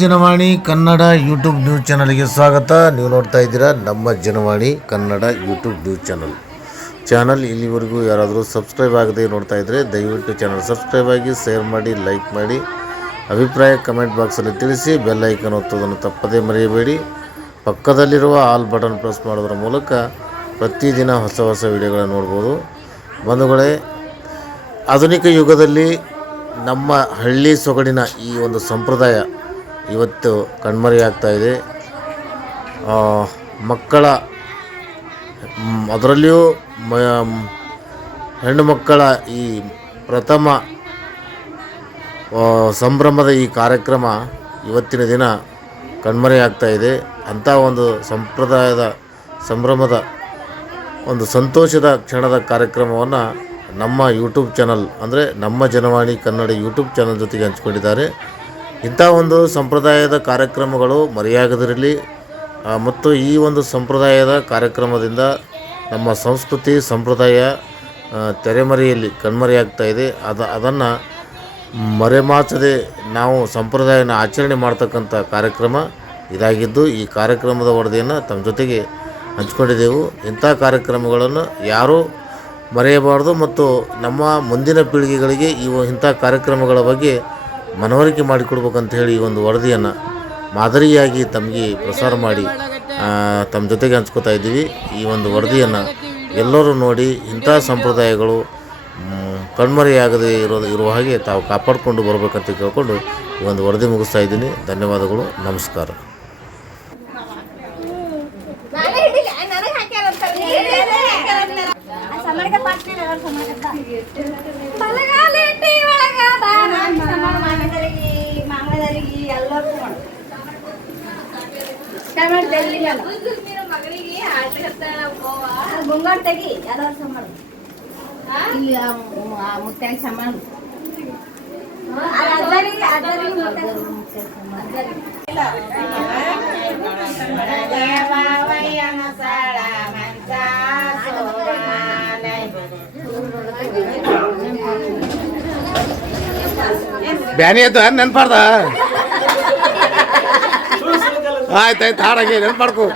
Janavani Kannada YouTube news ಚಾನಲ್ಗೆ ಸ್ವಾಗತ. ನೀವು ನೋಡ್ತಾ ಇದ್ದೀರಾ ನಮ್ಮ Janavani Kannada YouTube news channel. ಇಲ್ಲಿವರೆಗೂ ಯಾರಾದರೂ ಸಬ್ಸ್ಕ್ರೈಬ್ ಆಗದೆ ನೋಡ್ತಾ ಇದ್ದರೆ ದಯವಿಟ್ಟು ಚಾನಲ್ ಸಬ್ಸ್ಕ್ರೈಬ್ ಆಗಿ, ಶೇರ್ ಮಾಡಿ, ಲೈಕ್ ಮಾಡಿ, ಅಭಿಪ್ರಾಯ ಕಮೆಂಟ್ ಬಾಕ್ಸಲ್ಲಿ ತಿಳಿಸಿ. ಬೆಲ್ ಐಕನ್ ಒತ್ತೋದನ್ನು ತಪ್ಪದೇ ಮರೆಯಬೇಡಿ. ಪಕ್ಕದಲ್ಲಿರುವ ಆಲ್ ಬಟನ್ ಪ್ರೆಸ್ ಮಾಡೋದ್ರ ಮೂಲಕ ಪ್ರತಿದಿನ ಹೊಸ ಹೊಸ ವಿಡಿಯೋಗಳನ್ನು ನೋಡ್ಬೋದು. ಬಂಧುಗಳೇ, ಆಧುನಿಕ ಯುಗದಲ್ಲಿ ನಮ್ಮ ಹಳ್ಳಿ ಸೊಗಡಿನ ಈ ಒಂದು ಸಂಪ್ರದಾಯ ಇವತ್ತು ಕಣ್ಮರೆಯಾಗ್ತಾ ಇದೆ. ಮಕ್ಕಳ, ಅದರಲ್ಲಿಯೂ ಹೆಣ್ಣು ಮಕ್ಕಳ ಈ ಪ್ರಥಮ ಸಂಭ್ರಮದ ಈ ಕಾರ್ಯಕ್ರಮ ಇವತ್ತಿನ ದಿನ ಕಣ್ಮರೆಯಾಗ್ತಾ ಇದೆ. ಅಂಥ ಒಂದು ಸಂಪ್ರದಾಯದ ಸಂಭ್ರಮದ ಒಂದು ಸಂತೋಷದ ಕ್ಷಣದ ಕಾರ್ಯಕ್ರಮವನ್ನು ನಮ್ಮ ಯೂಟ್ಯೂಬ್ ಚಾನಲ್ ಅಂದರೆ ನಮ್ಮ ಜನವಾಣಿ ಕನ್ನಡ ಯೂಟ್ಯೂಬ್ ಚಾನಲ್ ಜೊತೆಗೆ ಹಂಚಿಕೊಂಡಿದ್ದಾರೆ. ಇಂಥ ಒಂದು ಸಂಪ್ರದಾಯದ ಕಾರ್ಯಕ್ರಮಗಳು ಮರೆಯಾಗದಿರಲಿ ಮತ್ತು ಈ ಒಂದು ಸಂಪ್ರದಾಯದ ಕಾರ್ಯಕ್ರಮದಿಂದ ನಮ್ಮ ಸಂಸ್ಕೃತಿ ಸಂಪ್ರದಾಯ ತೆರೆಮರೆಯಲ್ಲಿ ಕಣ್ಮರೆಯಾಗ್ತಾ ಇದೆ. ಅದನ್ನು ಮರೆಮಾಚದೆ ನಾವು ಸಂಪ್ರದಾಯನ ಆಚರಣೆ ಮಾಡ್ತಕ್ಕಂಥ ಕಾರ್ಯಕ್ರಮ ಇದಾಗಿದ್ದು, ಈ ಕಾರ್ಯಕ್ರಮದ ವರದಿಯನ್ನು ತಮ್ಮ ಜೊತೆಗೆ ಹಂಚ್ಕೊಂಡಿದ್ದೆವು. ಇಂಥ ಕಾರ್ಯಕ್ರಮಗಳನ್ನು ಯಾರೂ ಮರೆಯಬಾರ್ದು ಮತ್ತು ನಮ್ಮ ಮುಂದಿನ ಪೀಳಿಗೆಗಳಿಗೆ ಇಂಥ ಕಾರ್ಯಕ್ರಮಗಳ ಬಗ್ಗೆ ಮನವರಿಕೆ ಮಾಡಿಕೊಡ್ಬೇಕಂತ ಹೇಳಿ ಈ ಒಂದು ವರದಿಯನ್ನು ಮಾದರಿಯಾಗಿ ತಮಗೆ ಪ್ರಸಾರ ಮಾಡಿ ತಮ್ಮ ಜೊತೆಗೆ ಹಂಚ್ಕೋತಾ ಇದ್ದೀವಿ. ಈ ಒಂದು ವರದಿಯನ್ನು ಎಲ್ಲರೂ ನೋಡಿ ಇಂಥ ಸಂಪ್ರದಾಯಗಳು ಕಣ್ಮರೆಯಾಗದೇ ಇರುವ ಹಾಗೆ ತಾವು ಕಾಪಾಡಿಕೊಂಡು ಬರಬೇಕಂತ ಕೇಳಿಕೊಂಡು ಈ ಒಂದು ವರದಿ ಮುಗಿಸ್ತಾ ಇದ್ದೀನಿ. ಧನ್ಯವಾದಗಳು, ನಮಸ್ಕಾರ. ಮುತ್ತಾಗಿ ಸಮಾನ ಬ್ಯಾನಿ ಆಯ್ತು ನೆನ್ಪಾರ್ದ. ಆಯ್ತಾಯ್ತು, ಹಾಡಾಗಿ ನೆನ್ಪಾಡ್ಕೊ.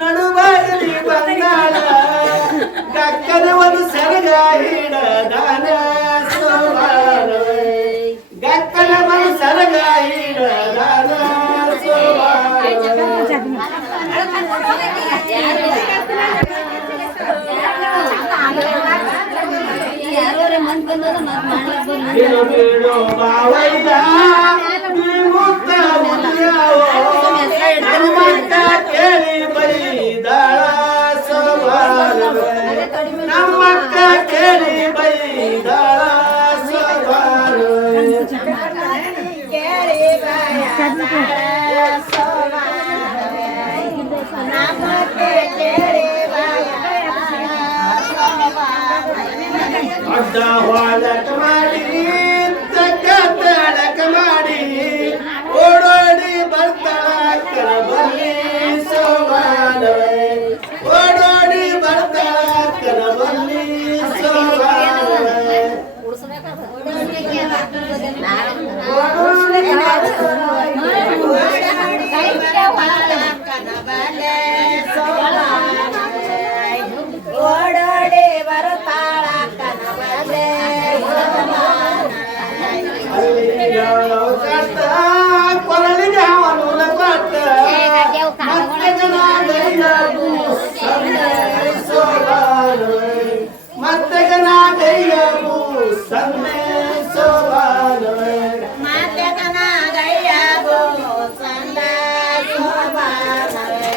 ನಡುಬಲಿ ಬಂಗಾಳ ಗಕ್ಕನವನು ಸರಗಾಯಿಡದಾನ ಗಕ್ಕನವನು ಸರಗಾಯಿಡದಾನ ಬಾವೈದ ಮುತ್ತ ಕೇಳಿ ಬೈದಾಳ ನಮ್ಮಕ್ಕ ಕೇಳಿ ಬೈದಾಳ ಅಡ್ಡ ಹೊಳಕ ಮಾಡಿ ತಕ್ಕ ತಡಕ ಮಾಡಿ ಓಡೋಡಿ ಬರ್ತಾಳ ಕರಬಲ್ಲಿ ಸೋಮಾನವೇ ಓಡೋಡಿ ಬರ್ತಾಳ ಕರಬಲ್ಲಿ ಸೋಮಾನವೇ ಓಡೋಡಿ ಬರುತ್ತಾಳ ಕನಬಲೆ ಕೊರಳಿಗೆ ಅವನು ಕೊಟ್ಟ ಮತ್ತೆ ಗನಾದಯ್ಯ ಸಂದೆ ಸೋಬಾನವೇ ಮತ್ತೆ ಕನಗಯ್ಯ ಗೋ ಸಂದ ಸೋಬಾನವೇ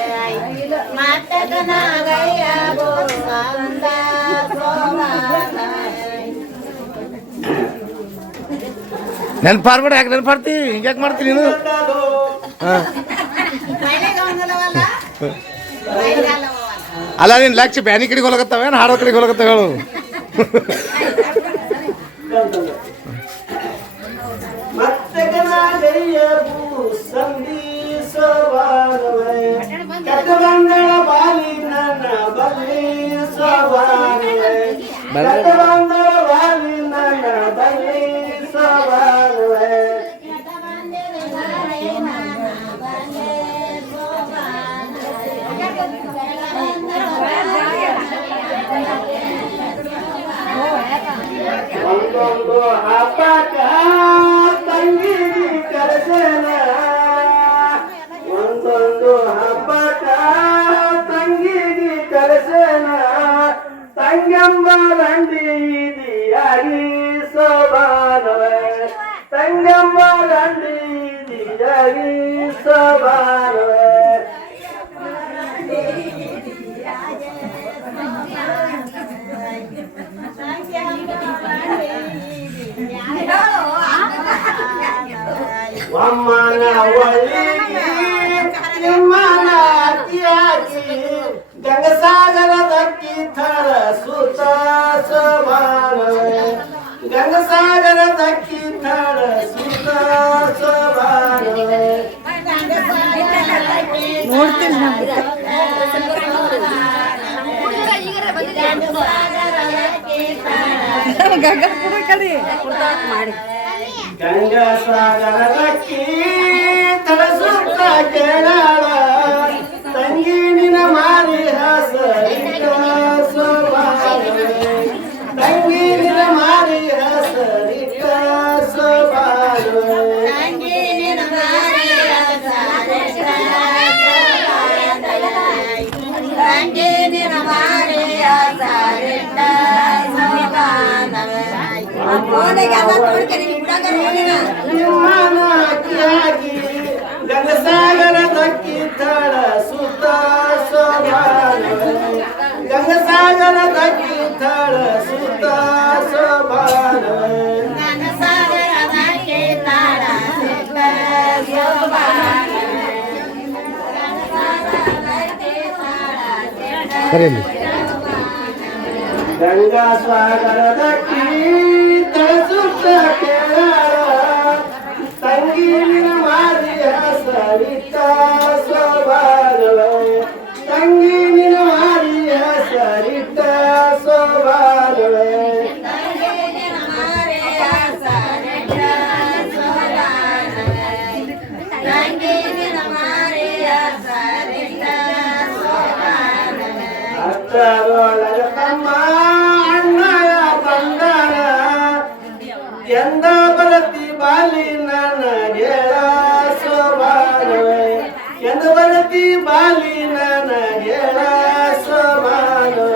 ಮತ್ತೆ ಕನಗಯ್ಯ ಗೋ ಸಂದ ಸೋಬಾನವೇ. ನೆನ್ಪಾರ್ಬೇಡ, ಯಾಕೆ ನೆನ್ಪಾಡ್ತಿ? ಹಿಂಗ್ಯಾಕೆ ಮಾಡ್ತೀನಿ ನೀನು? ಅಲ್ಲ, ನೀನು ಲಕ್ಷ ಬ್ಯಾನಿ ಕಡೆಗೆ ಹೋಗತ್ತವೇನು ಹಾಡೋ ಕಡೆಗೆ ಹೋಗತ್ತವ ಹೇಳು. ಮತ್ತೆ ಗನಾದಯ್ಯ ಸಂದಿ ಸೋಬಾನವೇ ಕಟ್ಟಬಂದಳ ಬಾಲಿ ನನ್ನ ಬಲ್ಲಿ ಸೋಬಾನವೇ ಕಟ್ಟಬಂದಳ ಬಾಲಿ ನನ್ನ ಬಲ್ಲಿ ಸೋಬಾನವೇ ಒಂದೊಂದು ಹಬ್ಬಕ್ಕ ತಂಗಿಗೆ ಕರೆಸೇನ ಒಂದೊಂದು ಹಬ್ಬಕ್ಕ ತಂಗಿಗೆ ಕರೆಸೇನ ತಂಗಮ್ಮ ದಂಡಿಯಾಗಿ ಸೋಬಾನವೆ ತಂಗಮ್ಮ ದಂಡಿಯಾಗಿ ಸೋಬಾನವೆ ಅಮ್ಮನ ಒಳ್ಳಿಗೆ ನಿಮ್ಮನ ಅತಿಯಾಗಿ ಗಂಗಸಾಗರದಕ್ಕಿ ಥರ ಸುತ ಸೋಬಾನವೆ ಗಂಗಸಾಗರದಕ್ಕಿ ಥರ ಸುತ ಸೋಬಾನವೆ ಗಂಗಸಾಗರದಕ್ಕಿ ತಳಸುತ್ತ ಕೇಳಾಳ ತಂಗಿ ನಿನ ಮಾರಿ ಹಸರಿತ ಸೋಬಾನವೆ ತಂಗಿ ನಿನ ಮಾರಿ ಹಸರಿತ ಸೋಬಾನವೆ ನಿಮ್ಮನ ಅಕ್ಕಿಯಾಗಿ ಗಂಗಸಾಗರದಕ್ಕಿ ಥಳ ಸುತ್ತ ಸೋಬಾನವೆ ಗಂಗಸಾಗರದಕ್ಕಿ ಥಳ ಸುತ್ತ ಸೋಬಾನವೆ ಗಂಗಾಸಾಗರದಕ್ಕಿ ತಳಸುತ್ತ ಕೇಳಾಳ ತಂಗಿ ನಿನ ಮಾರಿ ಹಸರಿತ ಸೋಬಾನವೆ ತಂಗಿ ನಿನ ಮಾರಿ ಹಸರಿತ ಸೋಬಾನವೆ ಅಷ್ಟರೊಳಗ ತಮ್ಮ ಅಣ್ಣಯ ಬಂಗಾರ ಎಂದ ಬರತಿ ಬಾಲಿ ನನ್ನ ಗೆಳ ಸೋಬಾನವೆ ಎಂದ ಬರತಿ ಬಾಲಿ ನನ್ನ ಗೆಳ ಸೋಬಾನವೆ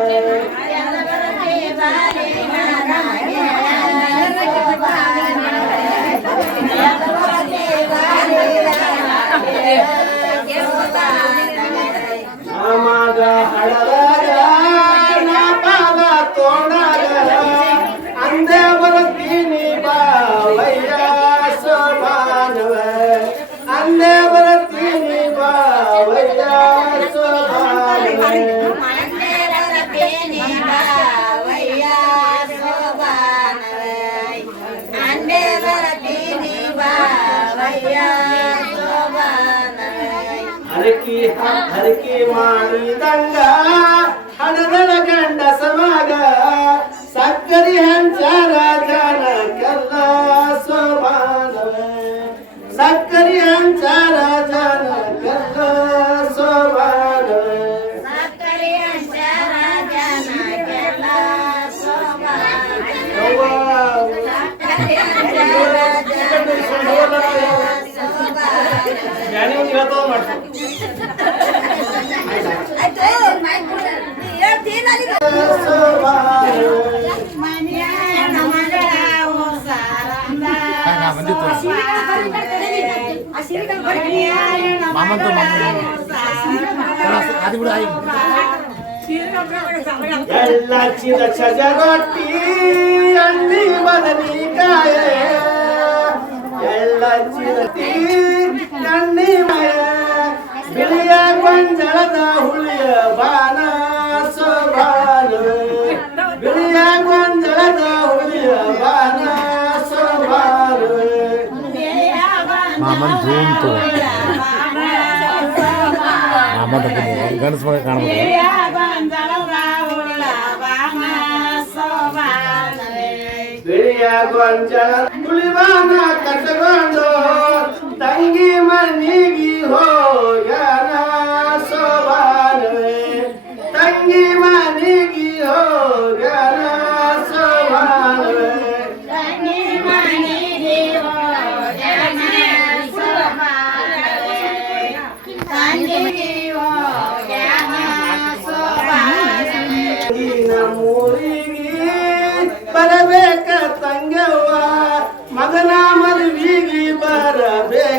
ನಮಗ ಹಳದಾಗ ನಾ ಪಾದ ತೋಣಾಗ ಅಂದೆ ಬರತೀನಿ ಬಾವಯ್ಯ ಸೋಬಾನವೆ ಅಂದೆ ಬರತೀನಿ ಬಾವಯ್ಯ ಸೋಬಾನವೆ ಹರಕಿ ಮಾಡಿದಂಗ ಹಣದ ಗಂಡ ಸಮಾಗ ಸಕ್ಕರಿ ಹಂಚಾರ ಜನ ಕಲ್ಲ ಸೋಬಾನವೆ ಸಕ್ಕರಿ ಹಂಚಾರ ಜನ ಕಲ್ಲ ಸೋಬಾನವೆ ಎಲ್ಲ ಚಿದ ಚಜ ರೊಟ್ಟಿ ಅಂಡಿ ಬದನಿಕಾಯ ಎಲ್ಲ ಚಿರತಿ ಕಣ್ಣಿ ಮಯ ಬಿಳಿಯ ಗೊಂಜಳದ ಹುಳಿಯ ಬಾನ ಸೋಬಾನವೆ ಬಿಳಿಯ ಗೊಂಜಳದ ಹುಳಿಯ ಬಾನ ಸೋಬಾನವೆ ಮಾಮನ್ ಜೂಮ್ ತೋ ಮಾಮನ್ ಗಣಸ್ ಮಗ ಕಾಣಬಹುದು ಬಿಳಿಯ ಗೊಂಜಳ ಹುಳಿವಾನ ಕಟ್ಟಕೊಂಡು ತಂಗಿ ಮನೆ ಬರಬೇಕು